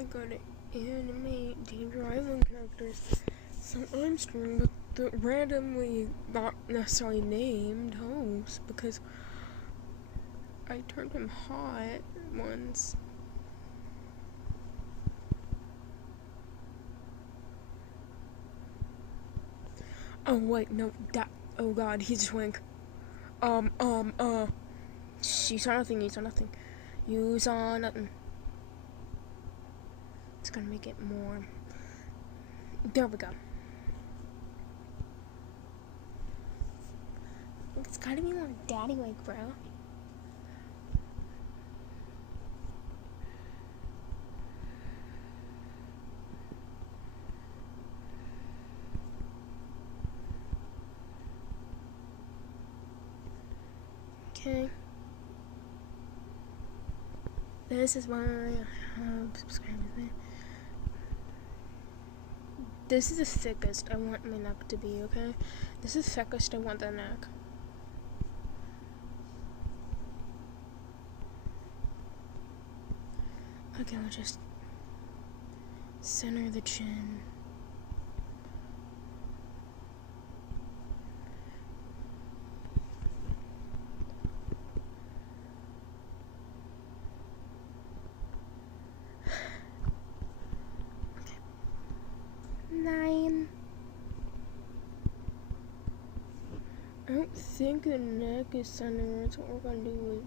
I gotta animate the driving characters. So I'm starting with the randomly not necessarily named host because I turned him hot once. Oh wait, no, oh god, he's a twink. You saw nothing, you saw nothing. You saw nothing. It's gonna make it more. There we go. It's gotta be more daddy-like, bro. Okay. This is why I have subscribers there. This is the thickest I want my neck to be, okay? This is the thickest I want the neck. Okay, I'll just center the chin. Okay. 9. I don't think the neck is centered, so what we're gonna do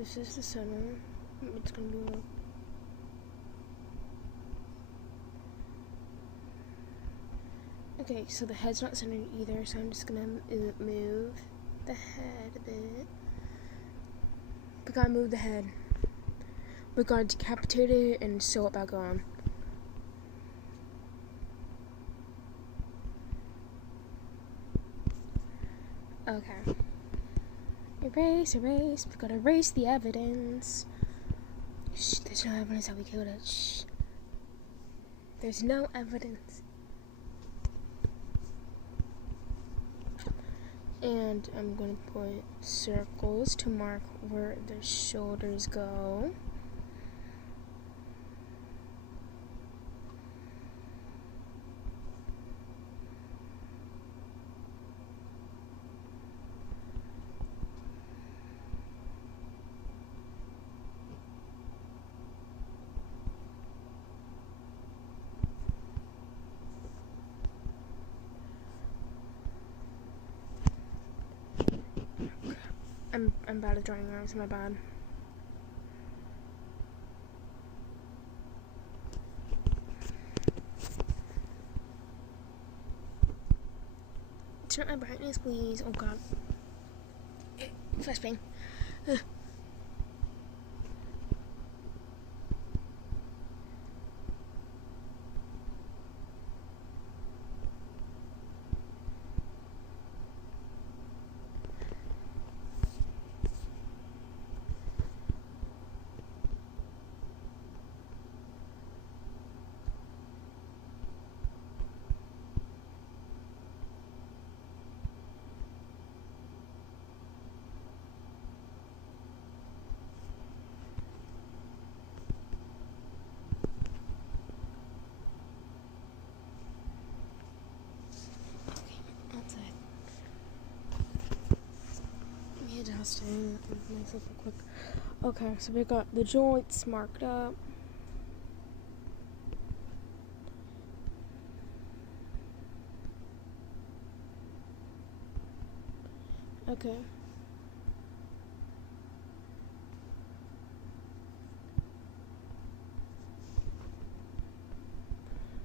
is this is the center. It's gonna be like okay, so the head's not centered either, so I'm just gonna move the head a bit. We gotta move the head. We gotta decapitate it and sew it back on. Okay. Erase, erase. We gotta erase the evidence. Shh, there's no evidence that we killed it. Shh. There's no evidence. And I'm gonna put circles to mark where the shoulders go. I'm bad at drawing arms, my bad. Turn my brightness, please. Oh god. Flashbang. Adjusting myself real quick. Okay, so we got the joints marked up. Okay.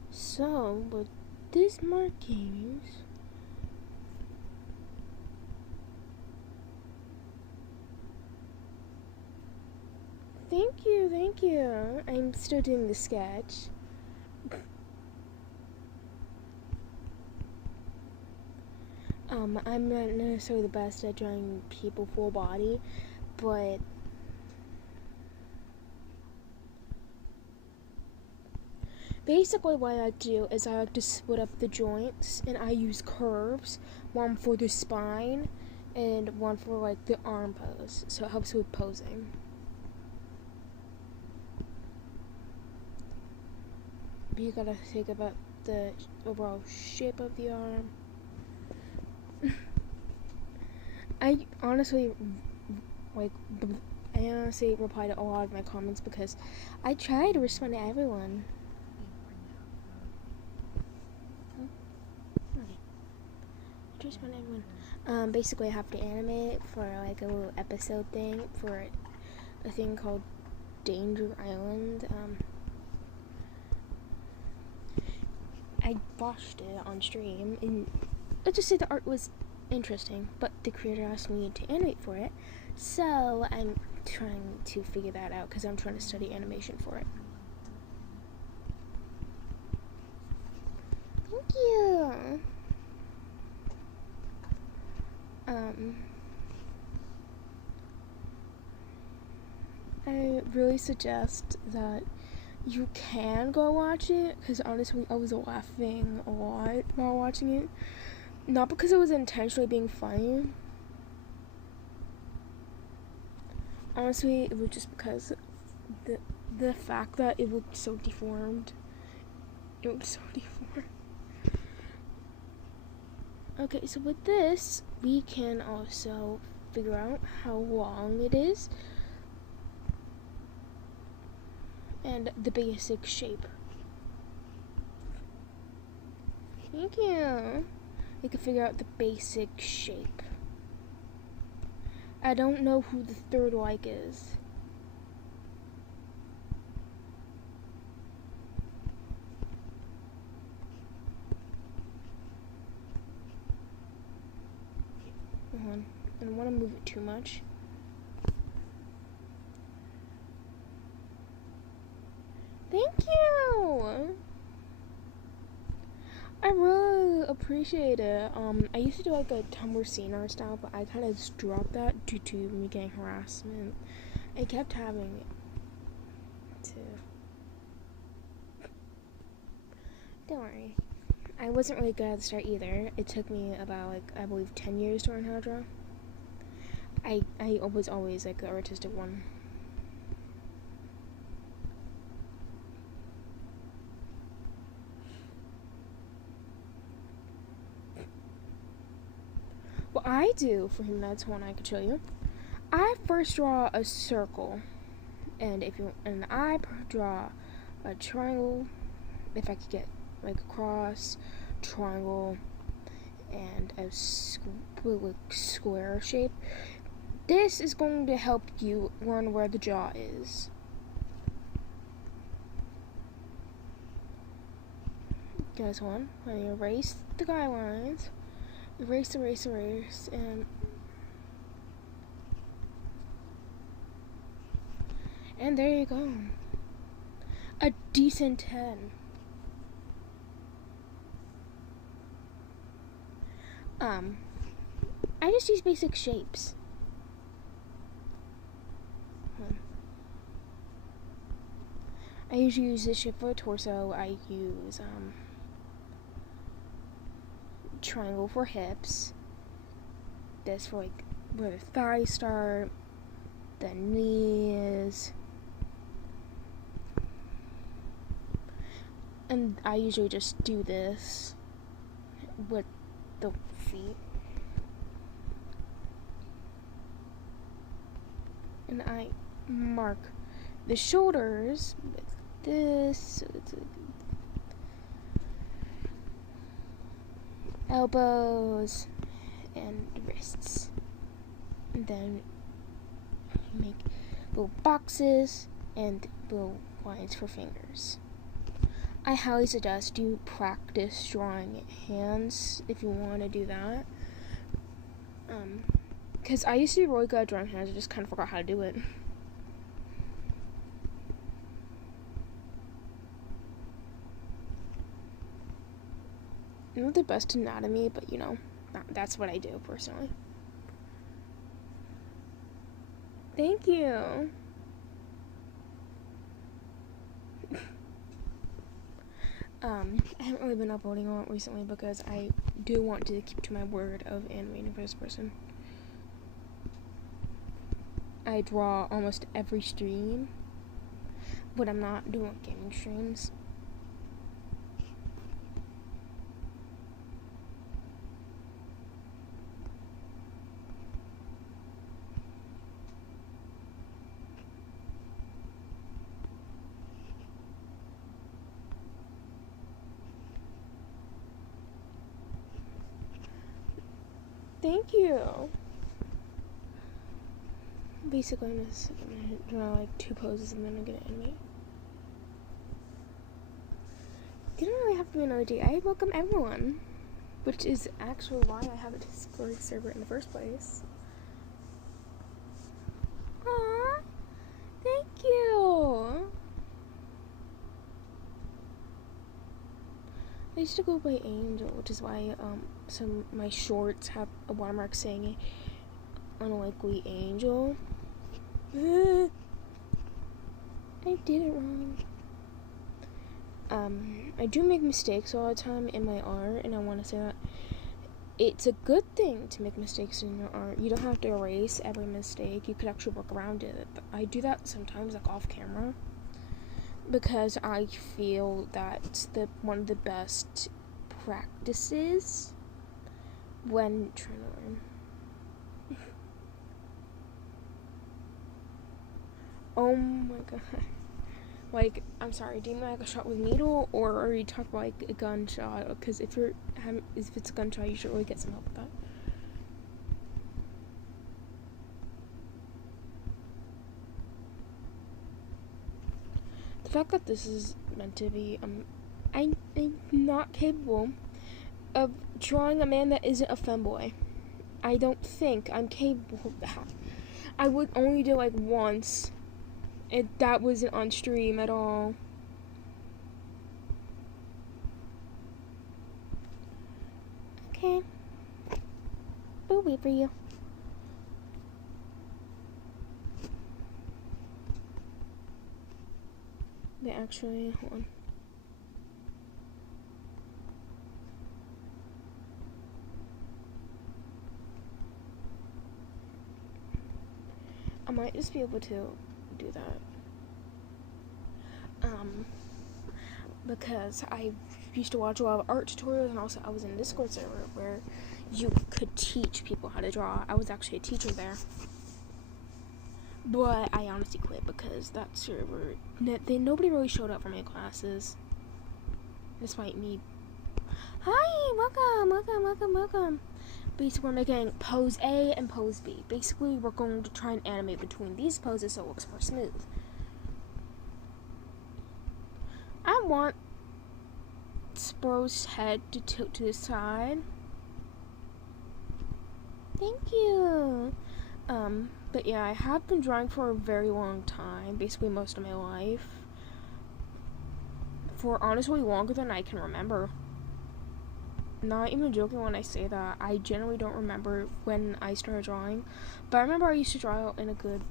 So, with these markings, thank you. I'm still doing the sketch. I'm not necessarily the best at drawing people full body, but basically what I like to do is I like to split up the joints, and I use curves, one for the spine and one for like the arm pose, so it helps with posing. you gotta think about the overall shape of the arm. I honestly reply to a lot of my comments because I try to respond to everyone. Basically I have to animate for like a little episode thing for a thing called Danger Island. I watched it on stream and let's just say the art was interesting, but the creator asked me to animate for it, so I'm trying to figure that out because I'm trying to study animation for it. Thank you. I really suggest that you can go watch it, because honestly I was laughing a lot while watching it. Not because it was intentionally being funny. Honestly, it was just because the fact that it looked so deformed. It was so deformed. Okay, so with this, we can also figure out how long it is and the basic shape. Thank you. We can figure out the basic shape. I don't know who the third like is. Hold on. I don't want to move it too much. Thank you! I really appreciate it. I used to do like a Tumblr scene art style, but I kind of just dropped that due to me getting harassment. I kept having to. Don't worry. I wasn't really good at the start either. It took me about like, I believe 10 years to learn how to draw. I was always like the artistic one. What I do for him, that's one I could show you. I first draw a circle, and I draw a triangle. If I could get like a cross, triangle, and a square shape. This is going to help you learn where the jaw is. Guys, hold on. Let me erase the guidelines. Erase, and there you go. A decent 10. I just use basic shapes. I usually use this shape for a torso. I use triangle for hips. This for like where the thighs start, the knees, and I usually just do this with the feet, and I mark the shoulders with this, so it's elbows and wrists, and then make little boxes and little lines for fingers. I highly suggest you practice drawing hands if you want to do that, because I used to be really good at drawing hands. I just kind of forgot how to do it. I'm not the best anatomy, but you know, that's what I do personally. Thank you. I haven't really been uploading a lot recently because I do want to keep to my word of animating for this person. I draw almost every stream, but I'm not doing gaming streams. Thank you. Basically, I'm just gonna draw like 2 poses and then I'm gonna animate. Didn't really have to be another day. I welcome everyone, which is actually why I have a Discord server in the first place. Aww, thank you. I used to go by Angel, which is why some of my shorts have a watermark saying unlikely Angel. I did it wrong. I do make mistakes all the time in my art, and I want to say that it's a good thing to make mistakes in your art. You don't have to erase every mistake. You could actually work around it. I do that sometimes, like off camera, because I feel that's one of the best practices when trying to learn. Oh my god. Like, I'm sorry, do you mean like a shot with needle, or are you talking about like a gunshot? Because if it's a gunshot, you should really get some help with that. The fact that this is meant to be, I'm not capable of drawing a man that isn't a femboy. I don't think I'm capable of that. I would only do like once. That wasn't on stream at all. Okay. We'll wait for you. They actually, hold on. I might just be able to do that. Because I used to watch a lot of art tutorials, and also I was in a Discord server where you could teach people how to draw. I was actually a teacher there. But I honestly quit because that server, nobody really showed up for my classes. Despite me. Hi, welcome. Basically, we're making pose A and pose B. Basically, we're going to try and animate between these poses so it looks more smooth. I want Spro's head to tilt to the side. Thank you. But yeah, I have been drawing for a very long time, basically most of my life. For honestly longer than I can remember. Not even joking when I say that. I generally don't remember when I started drawing. But I remember I used to draw in a good...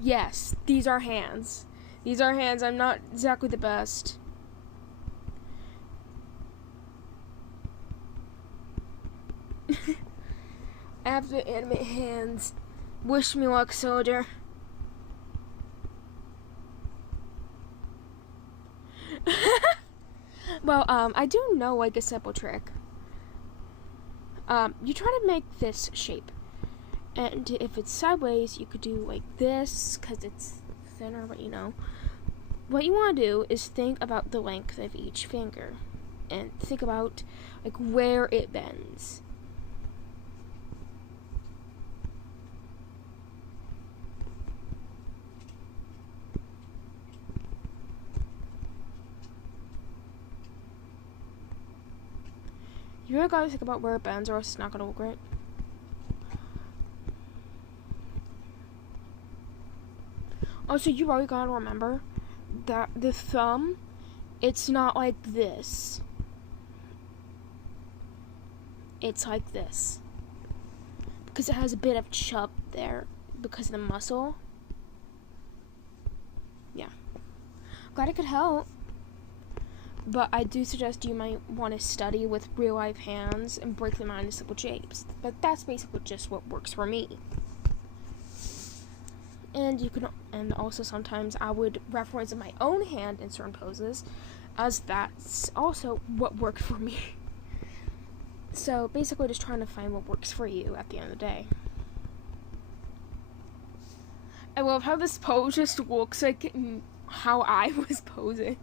Yes, these are hands. These are hands. I'm not exactly the best. I have to animate hands. Wish me luck, soldier. Well, I do know, like, a simple trick. You try to make this shape. And if it's sideways, you could do, like, this, because it's thinner, but you know. What you want to do is think about the length of each finger. And think about, like, where it bends. You really gotta think about where it bends, or else it's not gonna look right. Also, you really gotta remember that the thumb, it's not like this. It's like this. Because it has a bit of chub there because of the muscle. Yeah. Glad I could help. But I do suggest you might want to study with real life hands and break them out into simple shapes. But that's basically just what works for me. And you can, and also sometimes I would reference my own hand in certain poses, as that's also what worked for me. So basically just trying to find what works for you at the end of the day. I love how this pose just looks like how I was posing.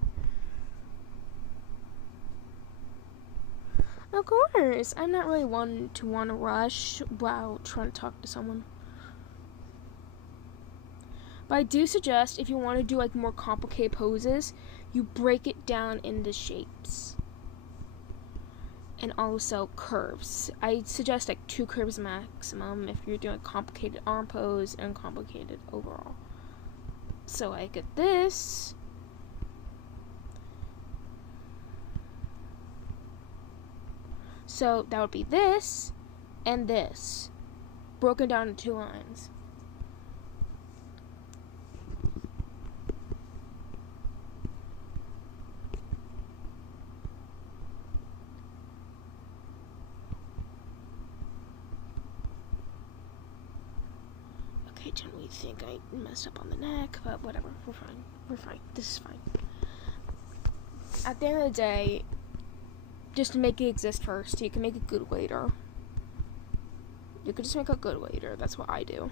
Of course. I'm not really one to want to rush while trying to talk to someone. But I do suggest if you want to do like more complicated poses, you break it down into shapes. And also curves. I suggest like 2 curves maximum if you're doing a complicated arm pose and complicated overall. So I get this. So that would be this and this, broken down into 2 lines. Okay, generally think I messed up on the neck, but whatever, we're fine. We're fine. This is fine. At the end of the day, just to make it exist first, you can make it good later. You could just make it good later. That's what I do.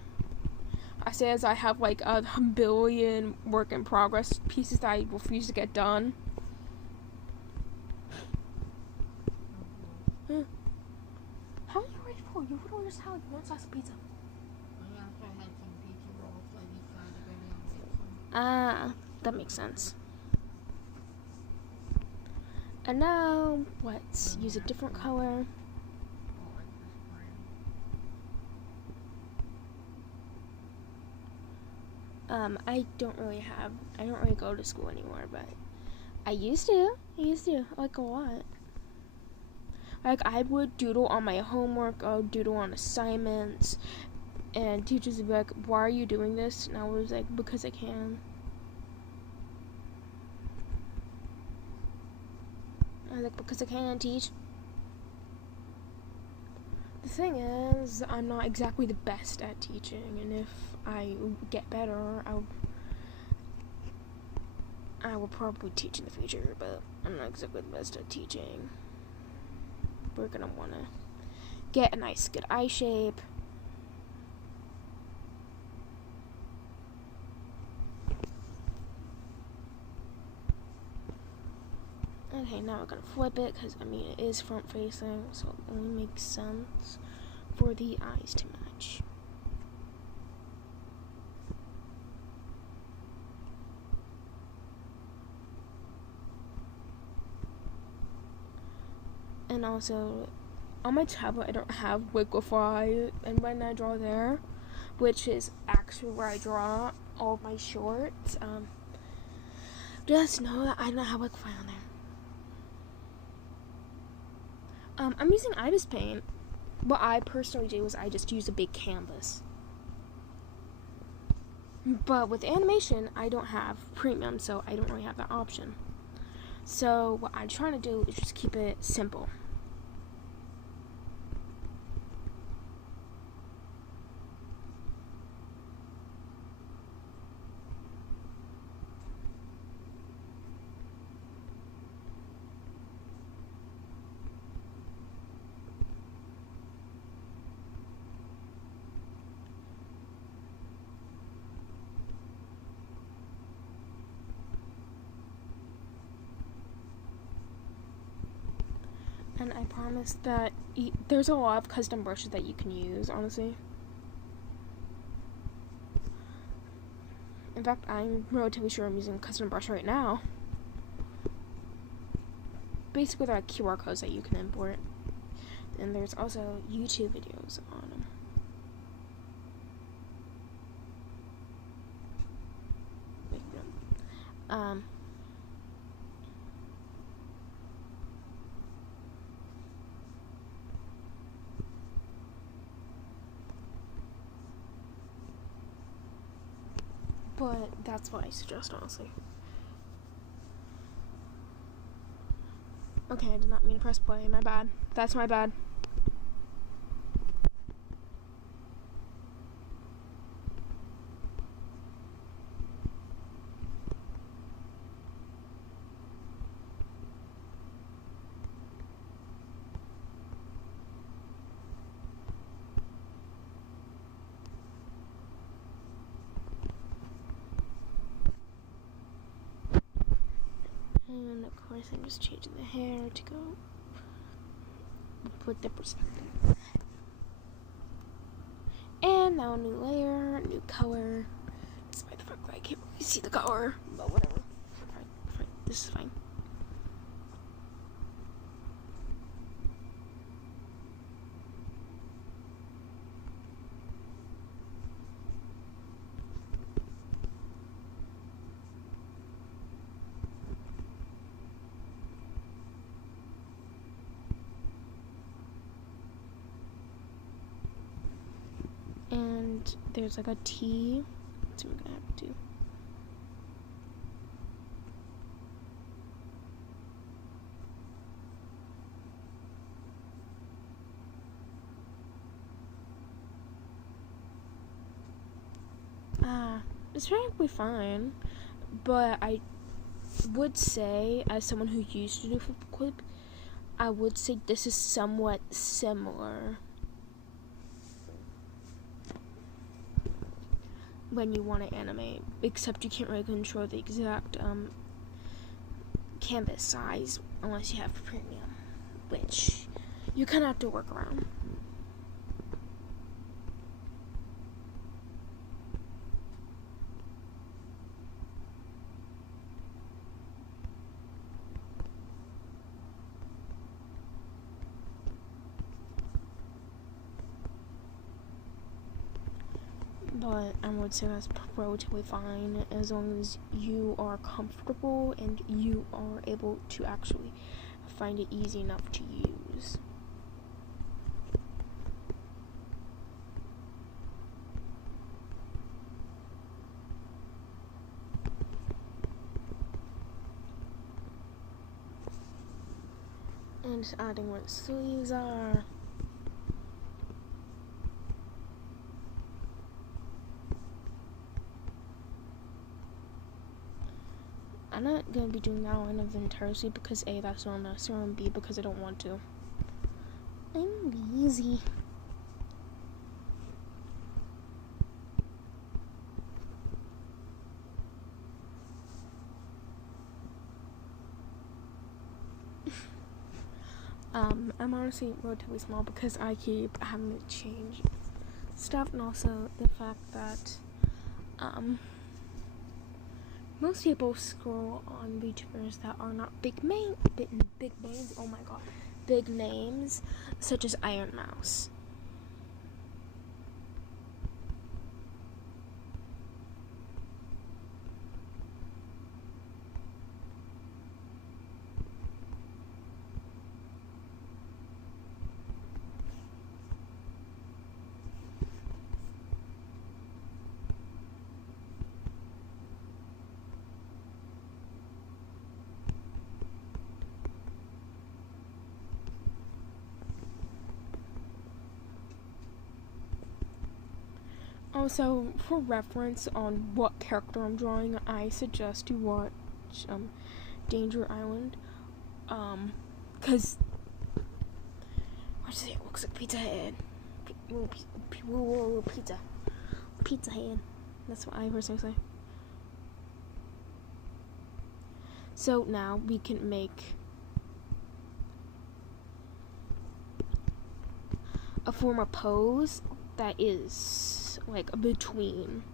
I say as I have like a billion work in progress pieces that I refuse to get done. How are you ready for? You would order salad, you want slice of pizza. I also had some pizza rolls, so I decided to go down and get some. Ah, that makes sense. And now, let's use a different color. I don't really go to school anymore, but I used to, like a lot. Like, I would doodle on my homework, I would doodle on assignments, and teachers would be like, why are you doing this? And I was like, because I can. I was like, because I can teach. The thing is, I'm not exactly the best at teaching, and if I get better, I will probably teach in the future, but I'm not exactly the best at teaching. We're gonna wanna get a nice, good eye shape. Okay, now we're gonna flip it, because, I mean, it is front facing, so it only makes sense for the eyes to match. And also, on my tablet I don't have Wigify, and when I draw there, which is actually where I draw all of my shorts, just know that I don't have Wigify on there. I'm using ibis paint. What I personally do is I just use a big canvas. But with animation, I don't have premium, so I don't really have that option. So what I'm trying to do is just keep it simple. And I promise that there's a lot of custom brushes that you can use, honestly. In fact, I'm relatively sure I'm using a custom brush right now. Basically, there are QR codes that you can import. And there's also YouTube videos on them. But that's what I suggest, honestly. Okay, I did not mean to press play. My bad. That's my bad. And of course I'm just changing the hair to go put the perspective. And now a new layer, new color. Despite the fact that I can't really see the color, but whatever. Fine. This is fine. And there's like a T. So I'm gonna have to. It's probably fine, but I would say, as someone who used to do flip clip, I would say this is somewhat similar when you want to animate, except you can't really control the exact canvas size unless you have premium, which you kind of have to work around. But I would say that's relatively fine as long as you are comfortable and you are able to actually find it easy enough to use. And just adding where the sleeves are. I'm not going to be doing that one of the entire suit because A, that's not necessary, and B, because I don't want to. I'm lazy. I'm honestly relatively small because I keep having to change stuff, and also the fact that, most people scroll on VTubers that are not big names, oh my god, big names, such as Iron Mouse. Also, for reference on what character I'm drawing, I suggest you watch Danger Island, cause what is it? It looks like Pizza Head. Pizza Head. That's what I personally say. So now we can make a form of pose that is like a between.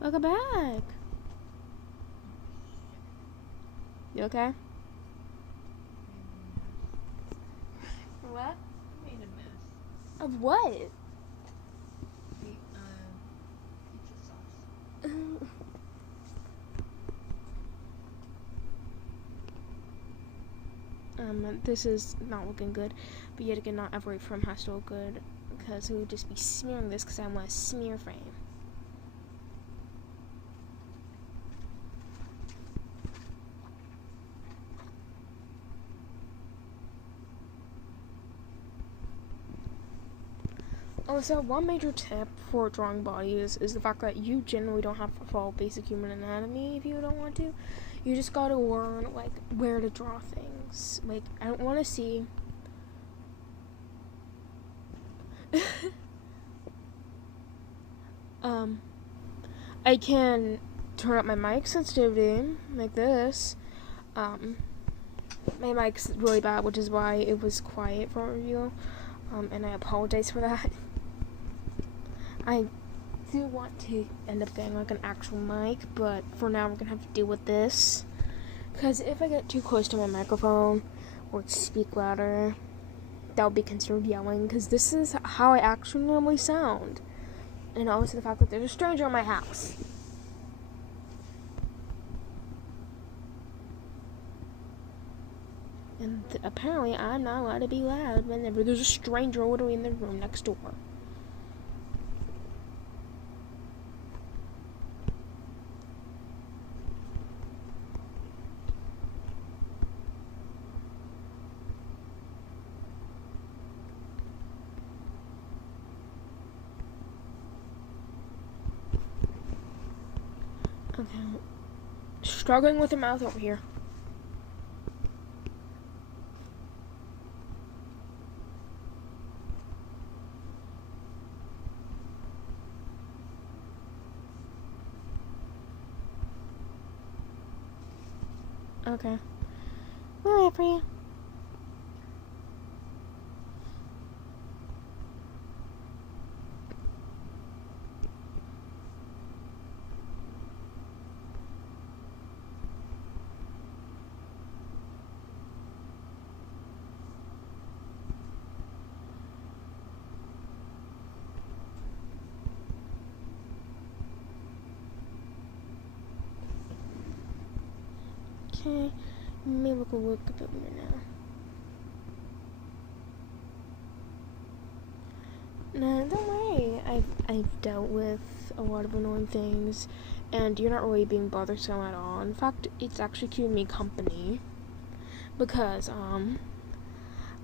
Welcome back. You okay? What? Made a mess. Of what? Pizza sauce. This is not looking good, but yet again, not every frame has to look good, because we would just be smearing this because I want a smear frame. Also, one major tip for drawing bodies is the fact that you generally don't have to follow basic human anatomy if you don't want to. You just gotta learn, like, where to draw things. Like, I don't want to see I can turn up my mic sensitivity like this. My mic's really bad, which is why it was quiet for a review. And I apologize for that. I do want to end up getting like an actual mic, but for now we're gonna have to deal with this. Because if I get too close to my microphone or speak louder, that would be considered yelling, because this is how I actually normally sound. And also the fact that there's a stranger in my house. And apparently I'm not allowed to be loud whenever there's a stranger literally in the room next door. Okay. Struggling with the mouth over here. Okay. We'll wait for you. Okay, maybe we can look a bit more now. No, don't worry. I've dealt with a lot of annoying things, and you're not really being bothersome at all. In fact, it's actually keeping me company, because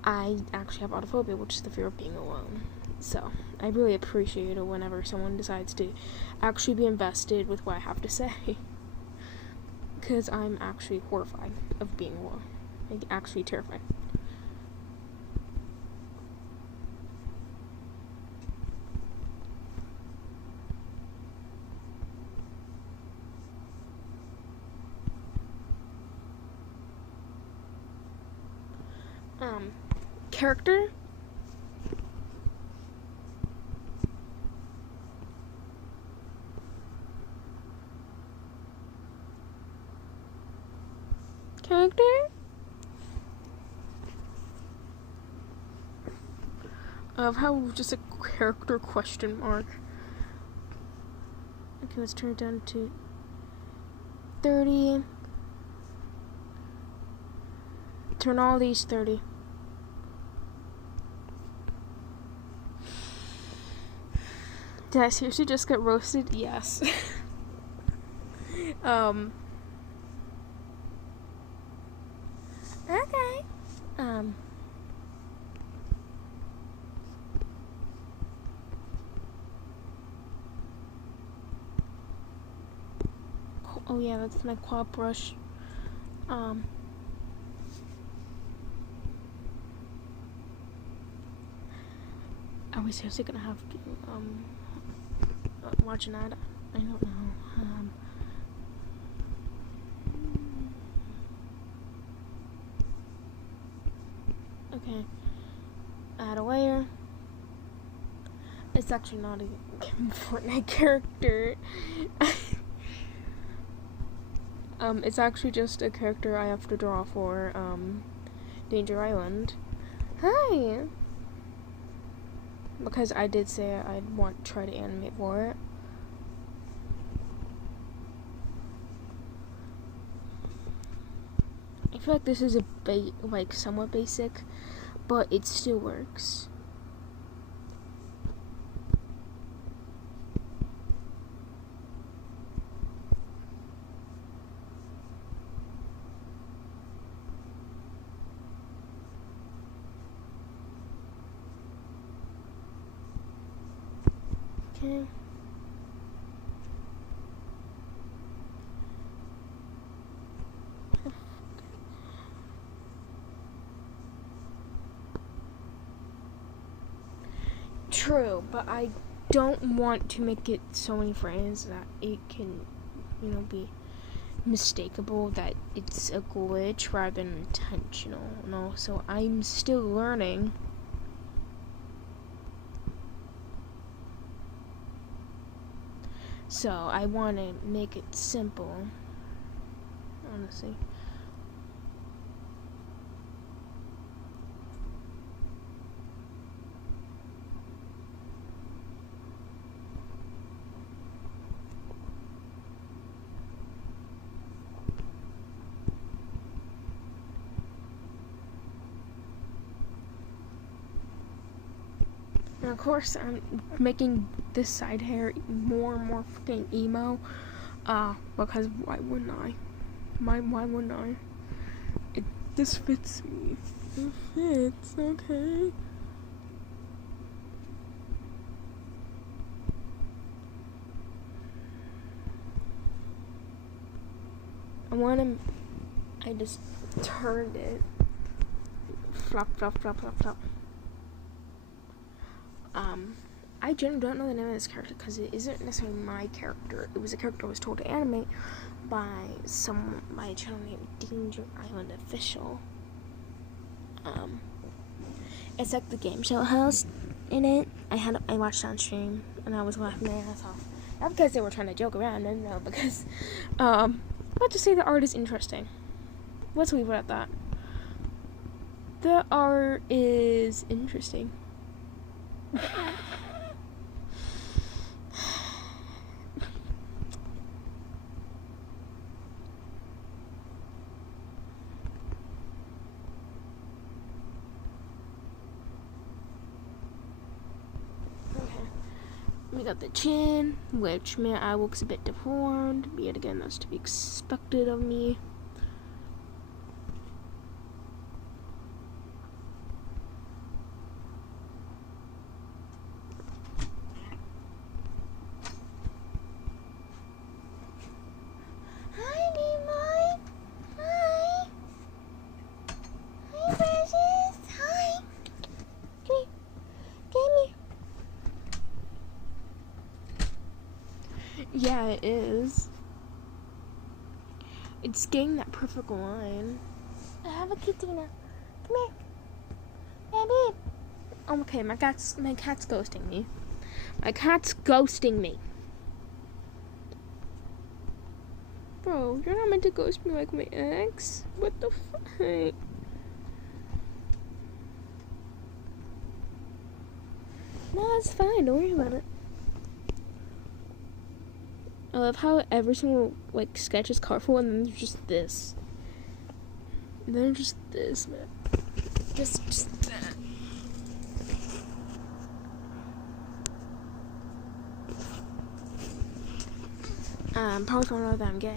I actually have autophobia, which is the fear of being alone. So I really appreciate it whenever someone decides to actually be invested with what I have to say. Because I'm actually horrified of being alone. Like, actually terrified. Character? Character? Of how just a character question mark. Okay, let's turn it down to 30. Turn all these 30. Did I seriously just get roasted? Yes. Okay. Oh yeah, that's my quad brush. Are we seriously gonna have to, watch an ad? I don't know. Okay. Add a layer. It's actually not a Fortnite character. It's actually just a character I have to draw for, Danger Island. Hi! Because I did say I'd want to try to animate for it. I feel like this is a somewhat basic, but it still works. Okay. True, but I don't want to make it so many frames that it can, be mistakable that it's a glitch rather than intentional. And also, I'm still learning. So I want to make it simple, honestly. And of course, I'm making this side hair more and more freaking emo. Because why wouldn't I? Why wouldn't I? This fits me. It fits, okay. I just turned it. Flop, flop, flop, flop, flop. I generally don't know the name of this character because it isn't necessarily my character. It was a character I was told to animate by a channel named Danger Island Official. It's like the game show host in it. I watched on stream and I was laughing my ass off. Not because they were trying to joke around, no, because let's just say the art is interesting. Let's leave it at that. The art is interesting. We got the chin, which my eye looks a bit deformed, but yet again, that's to be expected of me. Hi, Nemo. Hi. Hi, precious. Hi. Come here. Come here. Yeah, it is. It's getting that perfect line. I have a kitty now. Come here. Baby. Okay, my cat's ghosting me. My cat's ghosting me. Bro, you're not meant to ghost me like my ex. What the fuck? No, it's fine. Don't worry about it. I love how every single sketch is colorful, and then there's just this. And then just this, man. Just that. Probably don't know that I'm gay.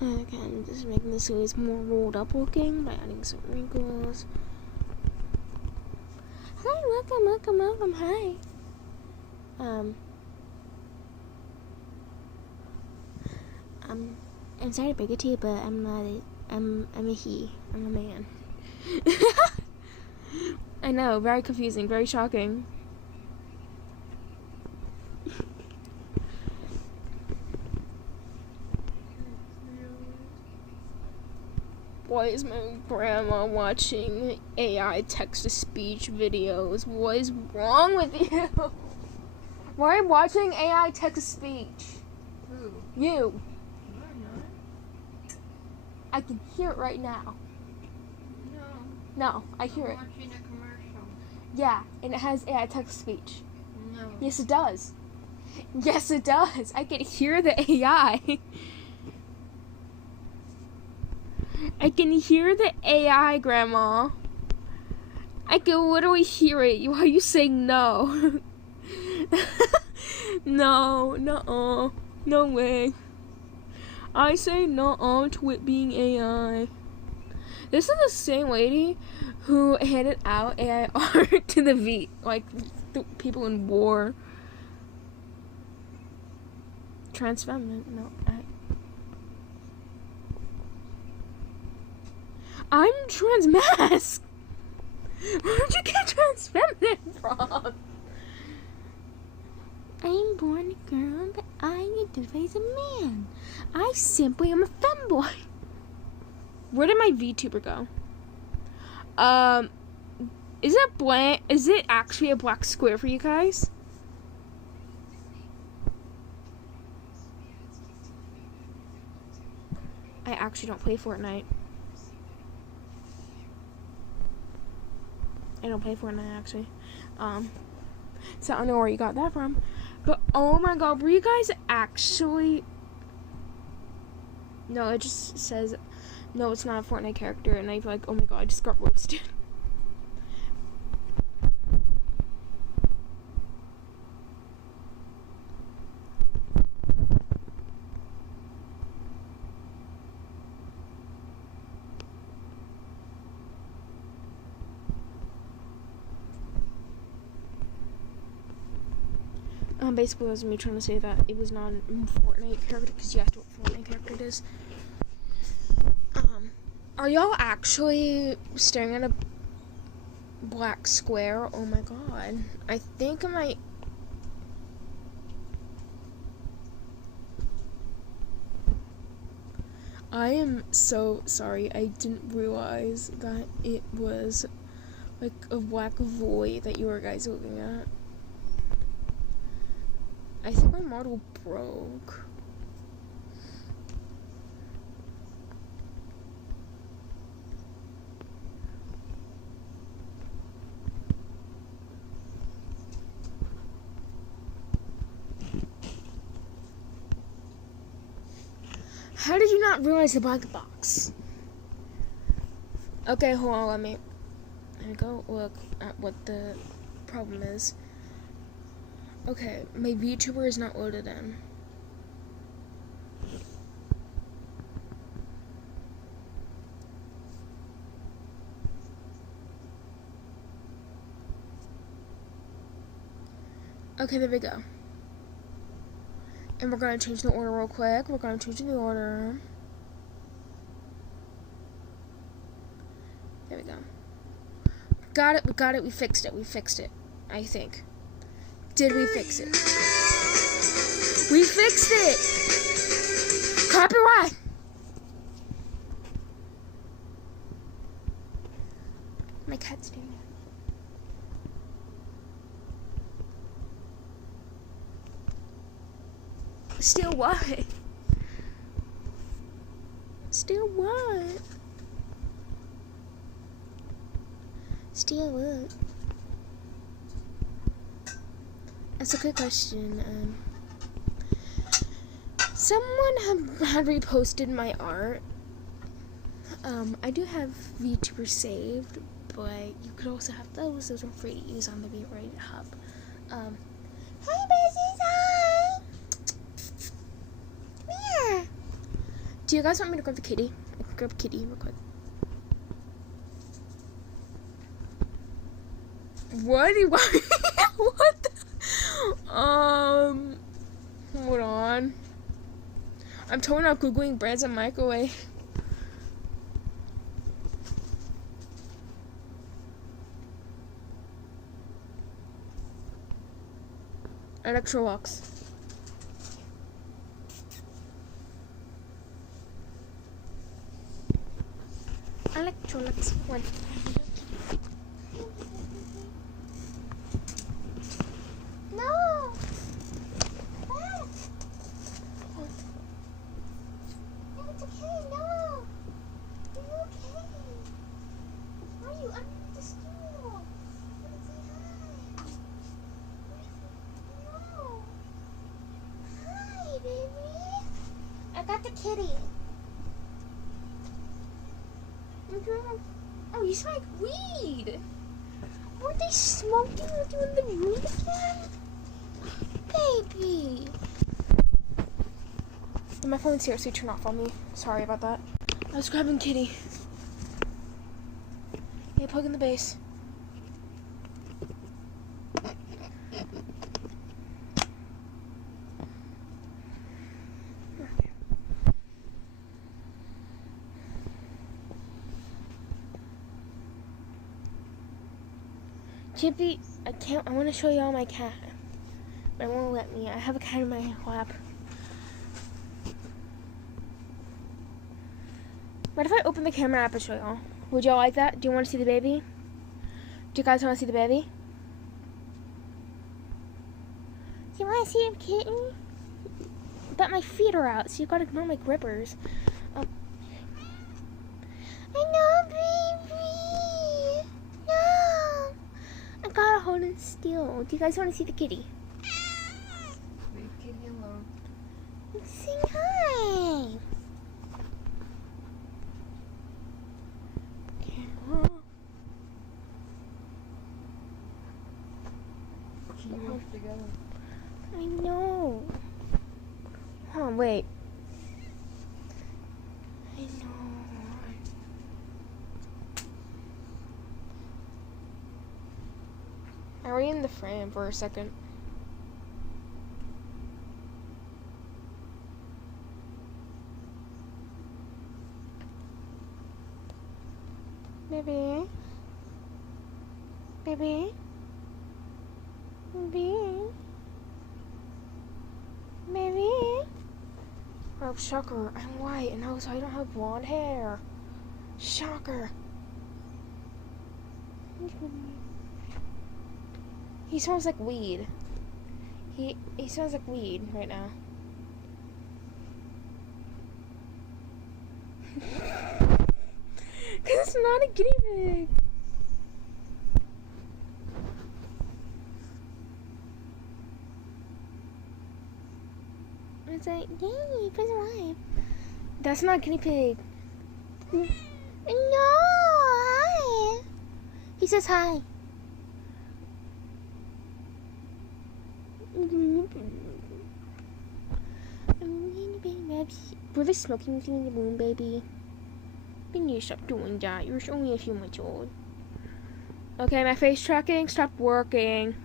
Again, just making the series more rolled up looking by adding some wrinkles. Hi, welcome, hi. I'm sorry to break it to you, but I'm not I'm a he. I'm a man. I know, very confusing, very shocking. Why is my grandma watching AI text-to-speech videos? What is wrong with you? Why are you watching AI text-to-speech? Who? You. No, I'm not. I can hear it right now. No, I hear it. I'm watching a commercial. Yeah, and it has AI text-to-speech. No. Yes, it does. Yes, it does. I can hear the AI. I can hear the AI, Grandma. I can literally hear it. Why are you saying no? No, no, no way. I say no to it being AI. This is the same lady who handed out AI art to the the people in war. Trans feminine, no. I'm trans mask. Where'd you get trans feminine from? I'm born a girl, but I identify as a man. I simply am a femboy. Where did my VTuber go? Is it blank? Is it actually a black square for you guys? I actually don't play Fortnite. I don't play Fortnite actually. So I don't know where you got that from. But oh my god, were you guys actually... No, it just says, no, it's not a Fortnite character, and I'm like, oh my god, I just got roasted. Basically, it was me trying to say that it was not a Fortnite character, because you asked what Fortnite character it is. Are y'all actually staring at a black square? Oh my god. I think I might... I am so sorry. I didn't realize that it was like a black void that you were guys looking at. I think my model broke. How did you not realize the black box? Okay, hold on, let me go look at what the problem is. Okay, my VTuber is not loaded in. Okay, there we go. And we're going to change the order real quick. We're going to change the order. There we go. Got it, we got it, we fixed it, I think. Did we fix it? We fixed it! Copyright! My cat's doing it. Still what? Still what? Still what? That's a good question. Someone had reposted my art. I do have VTuber saved, but you could also have those. Those are free to use on the REIRA hub. Hi, Business! Hi! Come here! Do you guys want me to grab the kitty? I can grab Kitty real quick. What do you want? What the? Hold on. I'm totally not Googling brands and microwave. Electrolux. Electrolux. One. No! It's okay, no! Are you okay? Why are you under the stool? Say hi. No. Hi, baby. I got the kitty. Oh, you smell like weed. Weren't they smoking with you in the room again? Baby. My phone seriously turned off on me. Sorry about that. I was grabbing Kitty. Yeah, plug in the base. Chippy, I want to show y'all my cat. But it won't let me. I have a cat in my lap. What if I open the camera app and show y'all? Would y'all like that? Do you want to see the baby? Do you guys want to see the baby? Do you want to see him, kitten? But my feet are out, so you gotta ignore my grippers. I know, baby. No. I gotta hold it still. Do you guys want to see the kitty? Leave kitty alone. Sing hi. Camera. She works together. I know. Oh, wait. I know. Are we in the frame for a second? Baby? Baby? Baby? Baby? Oh, shocker. I'm white and also I don't have blonde hair. Shocker. He smells like weed. He smells like weed right now. Cause it's not a guinea pig. It's like, yay, he's alive. That's not a guinea pig. No, hi. He says hi. Were they smoking with you in the room, baby? You need to stop doing that. You're only a few months old. Okay, my face tracking stopped working.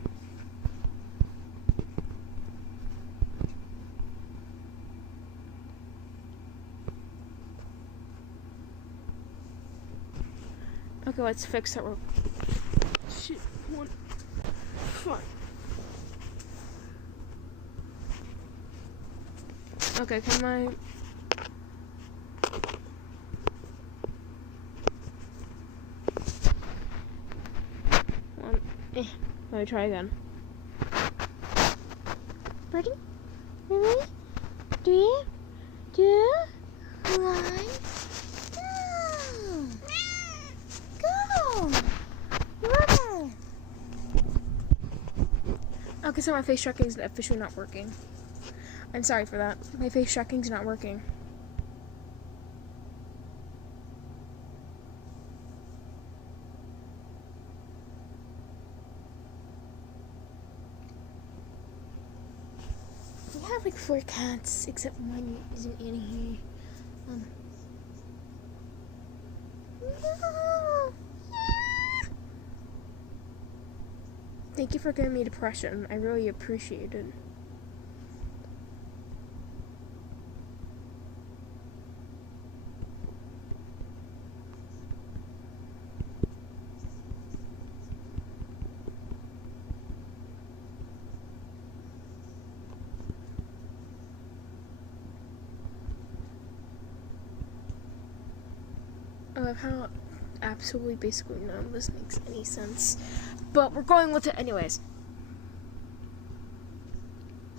Okay, let's fix that. Shit, one. Fuck. Okay, can I? Let me try again. Ready? Ready? Three, two, one. Go! Go! Okay, so my face tracking is officially not working. I'm sorry for that. My face tracking's not working. We have like 4 cats, except one isn't in here. No. Thank you for giving me depression. I really appreciate it. I love how absolutely basically none of this makes any sense. But we're going with it anyways.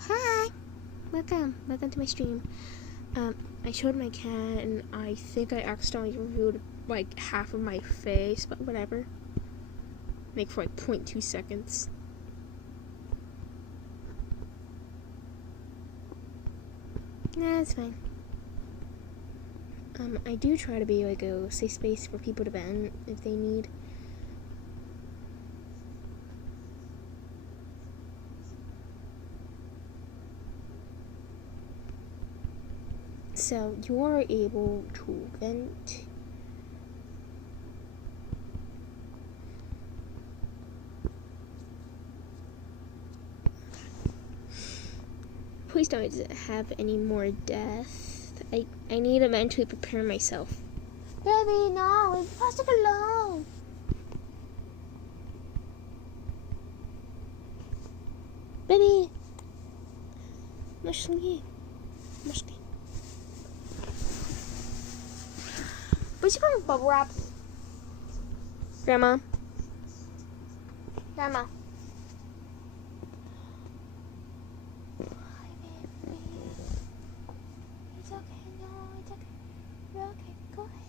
Hi! Welcome to my stream. I showed my cat and I think I accidentally revealed like half of my face, but whatever. Make for like 0.2 seconds. Nah, it's fine. I do try to be like a safe space for people to vent if they need. So you are able to vent. Please don't have any more death. I need to mentally prepare myself. Baby, no, leave the plastic alone. Baby. Mushki. Where's your bubble wrap? Grandma. It's okay, no, it's okay. You're okay, go ahead.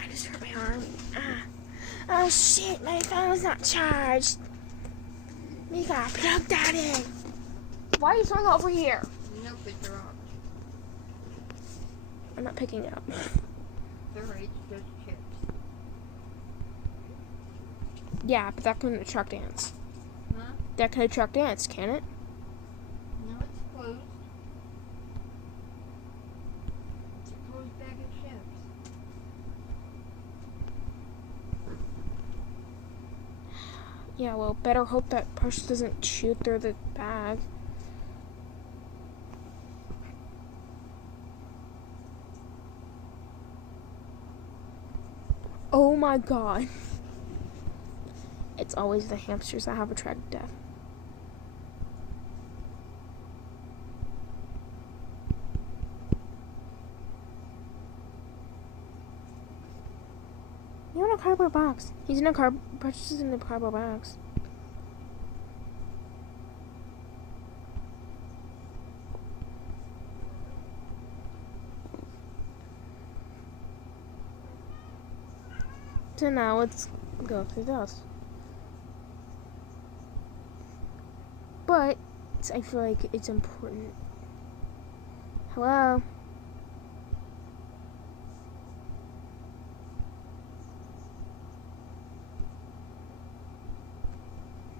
I just hurt my arm. Oh shit, my phone's not charged. We gotta plug that in. Why are you throwing over here? No, but you're out. I'm not picking it up. Sorry, it's just chips. Yeah, but that can attract ants. Huh? That can attract ants, can it? No, it's closed. It's a closed bag of chips. Yeah, well, better hope that person doesn't shoot through the bag. Oh my god. It's always the hamsters that have attracted death. You're in a cardboard box. He's in a purchases in a cardboard box. So now let's go through those. But I feel like it's important. Hello?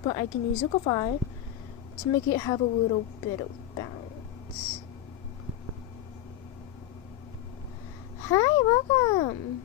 But I can use liquefy to make it have a little bit of bounce. Hi, welcome!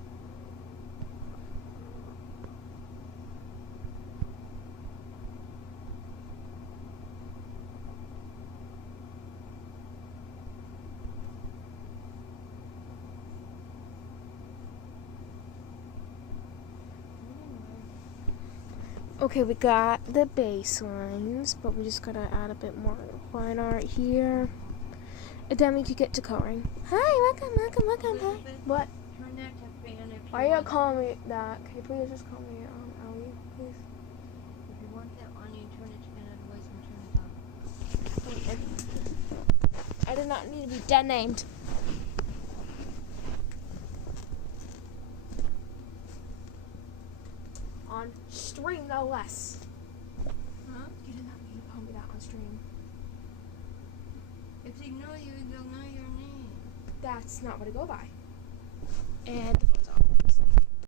Okay, we got the baselines, but we just gotta add a bit more line art here. And then we could get to coloring. Hi, welcome. Hi. What? Turn that to fan if Why are you calling me that? Can you please just call me Ellie, please? If you want that on, you turn it to fan, otherwise you turn it off. I did not need to be dead named. On stream, no less. Huh? You did not need to call me that on stream. If they know you, they'll know your name. That's not what I go by. And